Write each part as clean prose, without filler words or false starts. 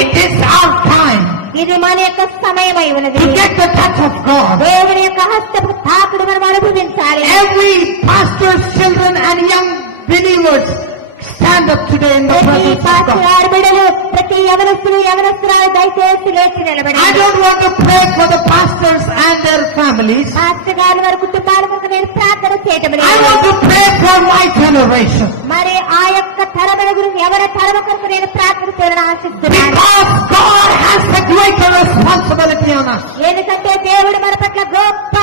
it is our time ఇది మన యొక్క సమయమై ఉన్నది. to get the touch of God. దేవుని యొక్క హస్తపు తాకుడు మనం అనుభవించాలి. Every pastor's children and young believers stand up today in the ప్రతి presence of పాస్టర్ God. గారి బిడ్డలు, ప్రతి యవనస్తురాలు దయచేసి లేచి నిలబడి. I don't want to pray for the pastors and their families. Pastor గారి వారి కుటుంబాల కొరకు నేను ప్రార్థన చేయటం I లేదు. want to pray for my generation. మరి ఆ యొక్క తరముల గురించి ఎవరి తరమ కొరకు నేను ప్రార్థన చేయాలని ఆశిస్తున్నాను. Because God has a greater responsibility on us. ఎందుకంటే దేవుడు మన పట్ల గొప్ప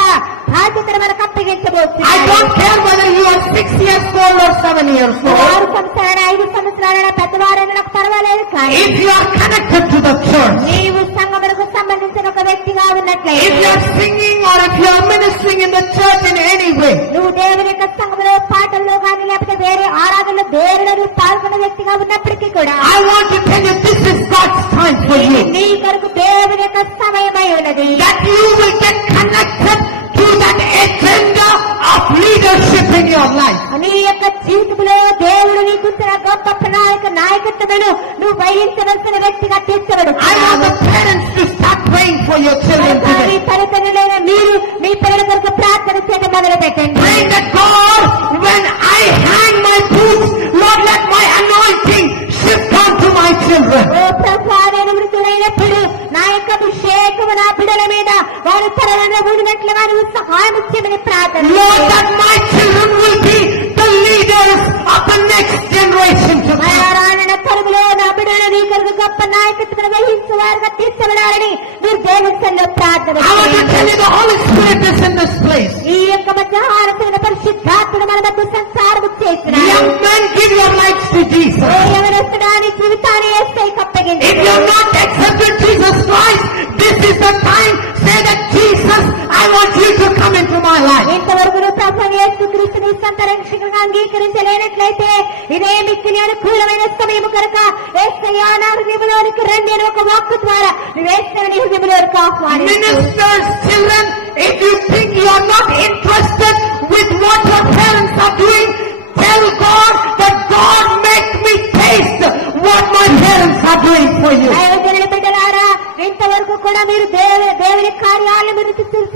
బాధ్యతను మనకు I అప్పగించబోతున్నాడు. don't care whether you are 6 years old or 7 years old. 6 సంవత్సరాల 5 సంవత్సరాల పెద్దవారైనా నాకు పర్వాలేదు. కానీ If you are connected to the church, నీవు సంఘమునకు సంబంధించిన ఒక వ్యక్తిగా if you ఉన్నట్లయితే, are singing or if you are ministering in the church in any way, నువ్వు దేవుని యొక్క సంఘములో పాటల్లో కానీ లేకపోతే వేరే ఆరాధనలో దేవుడు పాల్గొన్న వ్యక్తిగా ఉన్నప్పటికీ కూడా I want to tell you this is God's time for you. నీ కొరకు దేవుని యొక్క సమయమై ఉన్నది. That you will get connected to that agenda of leadership in your life. నీ యొక్క జీవితంలో దేవుడు నీకు ఇచ్చిన గొప్ప ప్రణాళిక నాయకత్వమును నువ్వు వహించవలసిన వ్యక్తిగా తీర్చబడు. I want the parents to start praying for your children today. తల్లిదండ్రులైన మీరు మీ పిల్లల కొరకు ప్రార్థన చేయడం మొదలు పెట్టండి. Praying that God, when I hang my boots, Lord, let my anointing shift onto my children. ఓ ప్రభువా, నేను మృతులైనప్పుడు నా యొక్క అభిషేకము నా బిడ్డల మీద వారు తరలను ఊడినట్లుగా నువ్వు సహాయం చేయమని ప్రార్థన Lord, that my children will be the leaders of the next generation to come. రానున్న తరములో నా బిడ్డలు నీ కొరకు గొప్ప నాయకత్వం వహించే వారుగా తీర్చబడాలని మీరు దేవునిలో ప్రార్థన I want to tell you the Holy Spirit is in this place. ఈ యొక్క మధ్యాహ్న పరిశుద్ధాత్మను మన మధ్య సంసారము చేసిన Young men, give your lives to Jesus. ఎవరొస్తున్నాని జీవితాన్ని యేసుకి అప్పగించు. If you have not accepted Jesus Christ, this is the time. Say that Jesus, I want you to come into my life. ఇంతవరకు నువ్వు ప్రభువు యేసుక్రీస్తుని సొంత రక్షకునిగా అంగీకరించలేనట్లయితే ఇదే మిక్కిలి అనుకూలమైన సమయం కనుక యేసయ్యా నా హృదయంలోనికి రండి అని ఒక వాక్కు ద్వారా నువ్వు యేసుని హృదయంలోనికి ఆహ్వానించు. Ministers, children, if you think you are not interested with what your parents are doing, tell God that God make me taste what my parents are doing for you. దైవజనుల బిడ్డలారా, ఇంతవరకు కూడా మీరు దేవుని కార్యాలను మీరు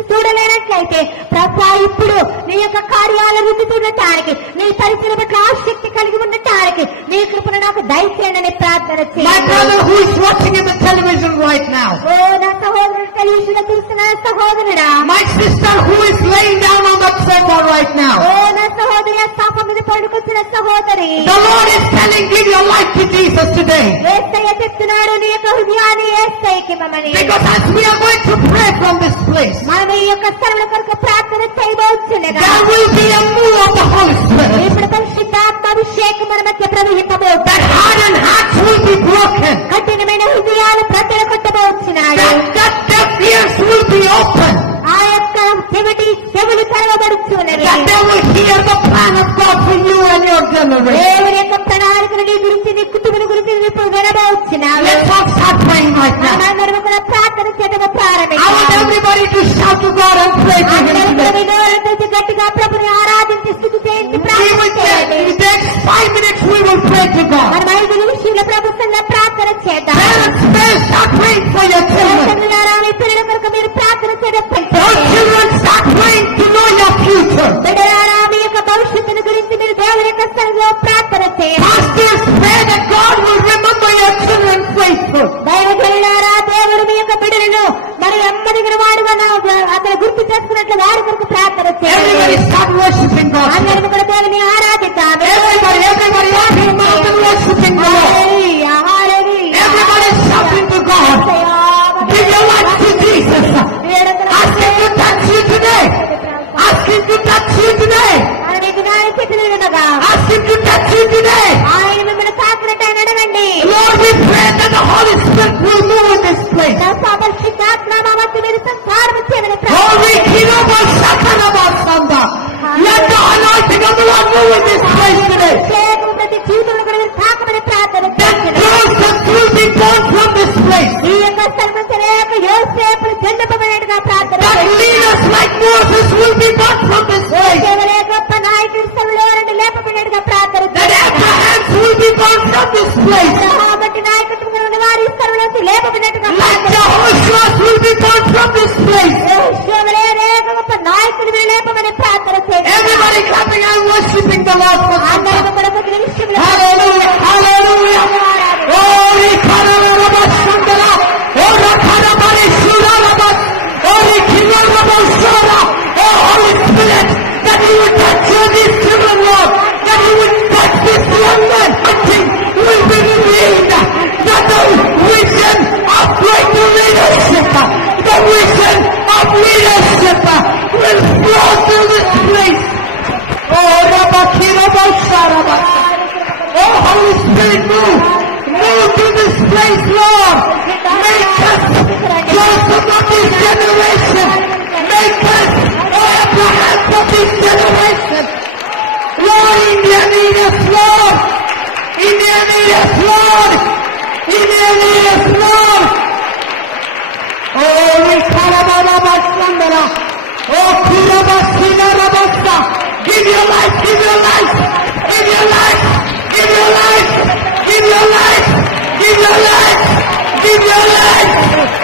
చూడలేనట్లయితే ప్రభువా ఇప్పుడు నీ యొక్క కార్యాలను రుచి చూడటానికి నీ పరిచయం పట్ల ఆసక్తి కలిగి ఉండటానికి నీ కృపను నాకు దయచేయండి ప్రార్థన My చేయండి. brother who is watching in the television right now, ఓ నా సహోదరుడు, టెలివిజన్ చూస్తున్న సహోదరుడా, my sister who is laying down on that sofa right now, ఓ నా సహోదరి, ఆ స్థాప మీద పడుకొచ్చిన సహోదరి, the Lord is telling, give your life to Jesus today. యేసయ్య చెప్తున్నాడు నీ యొక్క హృదయాన్ని యేసయ్యకి ఇవ్వమని. Because as we are going to pray from this place, మనం ఈ యొక్క స్థలముల కొరకు ప్రార్థన చేయబోతుండగా there will be a move of the Holy Spirit. ఇప్పుడు పరిశుద్ధాత్మ అభిషేకం మన మధ్య ప్రవహింపబోతుంది. That hardened hearts will be broken. కఠినమైన హృదయాలు ప్రజలు కొట్టబోతున్నాడు. That deaf ears will be open. ఆ యొక్క చెవులు తెరవబడుతున్నవి. That they will hear the plan of God for you and your generation. దేవుని యొక్క ప్రణాళికను నీ గురించి, నీ కుటుంబం గురించి ఇప్పుడు వినబోతున్నాడు. Let's all start praying right now. మనందరం కూడా ప్రార్థన చేయడం I want ప్రారంభించాలి. everybody to shout to God and pray to Him today. గట్టిగా ప్రభుని ఆరాధించి స్థితి చేయించి We ప్రార్థన will చేయండి. take, the next 5 minutes we will pray to God. మనం 5 నిమిషాల ప్రభుత్వంలో ప్రార్థన చేద్దాం. Parents, start praying for your children. తల్లిదండ్రులారా, మీ పిల్లల కొరకు మీరు ప్రార్థన చేయడం Your children, start praying to know your future. బిడ్డలారా, మీ యొక్క భవిష్యత్తును గురించి మీరు దేవుని యొక్క స్థలంలో ప్రార్థన చేయండి. Pastors, pray that God will remember your children faithful. దైవజనులారా, దేవుడు మీ యొక్క బిడ్డలను మరి ఎమ్మదిగిన వాడుగా అతను గుర్తు చేసుకున్నట్లు వారి కొరకు ప్రార్థన చేయండి. Everybody start worshiping God. అందరం కూడా దేవుని ఆరాధిద్దాం. Everybody, open your mouth and worshiping God. Hallelujah, hallelujah. Everybody shouting to God. Give your life to Jesus. Ask Him to touch you today. Ask Him to touch you today. Ask Him to touch you today. ఆయన మిమ్మల్ని తాకినట్టు ఆయన అడగండి. Lord, we pray that the Holy Spirit will move in this place. పరిశుద్ధాత్మ మా మధ్య మీరు సంచారం చేయమని Holy Kingdom of Satanabasanda. Let the anointing of the Lord move in this place today. ప్రతి జీవితంలో కూడా మీరు తాకమని ప్రార్థన That Joseph will be born from this place. ఈ యొక్క సర్వసేవక యోసేపును జన్మపడినట్టుగా ప్రార్థన That leaders like Moses will be born from this place. కేవలం గొప్ప నాయకుడి స్థలంలో నుండి లేపబడినట్టుగా ప్రార్థన That Abraham will be born from this place. కాబట్టి నాయకత్వం వారి స్థలంలో నుంచి లేపబడినట్టుగా Like Jehoshua will be born from this place. యెహోషువలే అనేక గొప్ప నాయకులు లేపమని ప్రార్థన చేశారు. Everybody clapping and worshiping the Lord for అందరూ something. కూడా కొద్ది నిమిషంలో Hallelujah, hallelujah. Oh, Rikarabashandala. Oh, Rakarabarishuralabas. Oh, Rikirabasura. Oh, Holy Spirit, that you would touch these children, Lord. That you would touch this young man. Nothing will be revealed. That the vision of greater leadership, the vision of leadership will flow through this place. Oh, Rabakirabasharabas. Oh, Holy Spirit, move to this place, Lord. Make us Joseph of this generation. Make us Abraham of this generation. Lord, India need us, Lord. India need us, Lord. India need us, Lord. Oh, Rikarabasandara. Oh, Kurabasina. Give your life, give your life, give your life, give your life, give your life, give your life, give your life.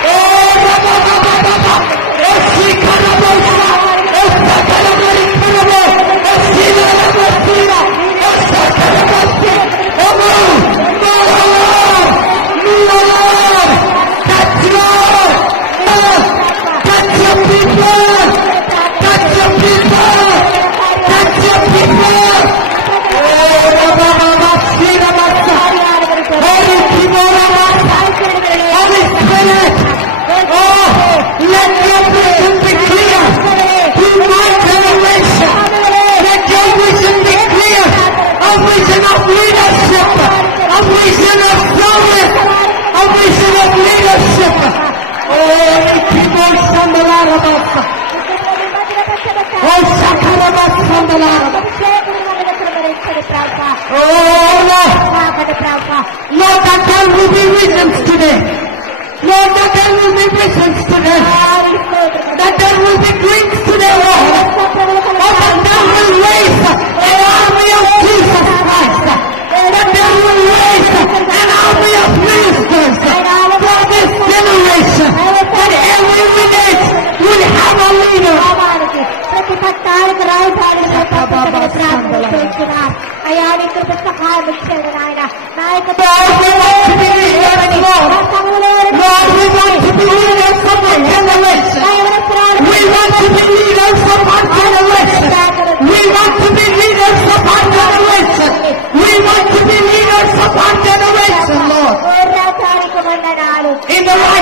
Oh, Rabba, oh, Shikarabosha, oh, Sakarabarikarabe, oh, Sinarabasina, oh, Sakarabasina, oh, move, Lord, touch Lord, touch your people, touch your people. Touch your people. Oh, Rabba, Holy Spirit. Oh, let your vision be clear to my generation. Let your vision be clear. A vision of leadership. A vision of service. A vision of leadership. Oh, people Sandalarabasa. Oh, Shakarabasandala. Oh, Lord. Lord, that there will be visions today. Lord, that there will be visions today. That there will be dreams today, Lord. Oh, that there will raise an army of Jesus Christ. That there will raise an army of ministers for this generation. That every village will have a leader. ప్రతి పట్టానికి రాజధాని ప్రార్థన చేస్తున్నారు. అయ్యా ఇక్కడ సహాయం ఇచ్చాడు నాయన in the right